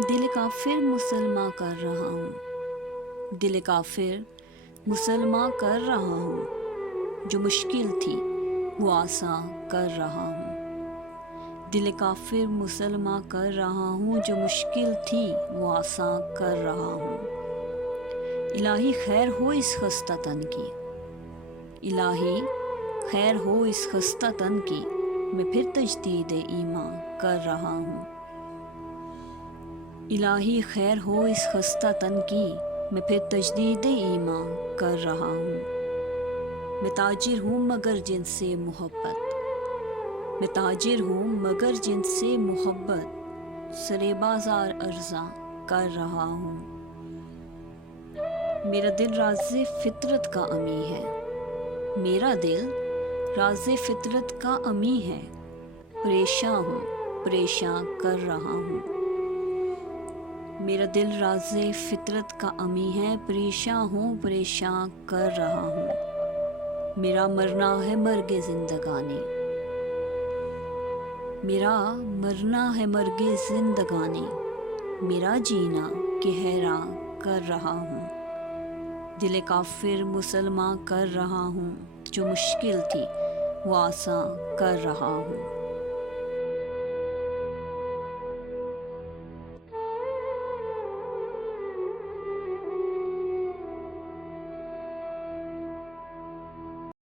دل کافر مسلماں کر رہا ہوں، دل کافر مسلماں کر رہا ہوں، جو مشکل تھی وہ آساں کر رہا ہوں۔ دل کافر مسلماں کر رہا ہوں، جو مشکل تھی وہ آساں کر رہا ہوں۔ الہی خیر ہو اس خستہ تن کی، الہی خیر ہو اس خستہ تن کی، میں پھر تجدید ایماں کر رہا ہوں۔ الہی خیر ہو اس خستہ تن کی، میں پھر تجدید ایماں کر رہا ہوں۔ میں تاجر ہوں مگر جن سے محبت، میں تاجر ہوں مگر جن سے محبت، سرے بازار ارزاں کر رہا ہوں۔ میرا دل راز فطرت کا امی ہے، میرا دل راز فطرت کا امی ہے، پریشاں ہوں پریشاں کر رہا ہوں۔ میرا دل راز فطرت کا امی ہے، پریشاں ہوں پریشاں کر رہا ہوں۔ میرا مرنا ہے مرگ زندگانی، میرا مرنا ہے مرگ زندگانی، میرا جینا کہ حیراں کر رہا ہوں۔ دل کافر مسلماں کر رہا ہوں، جو مشکل تھی وہ آساں کر رہا ہوں۔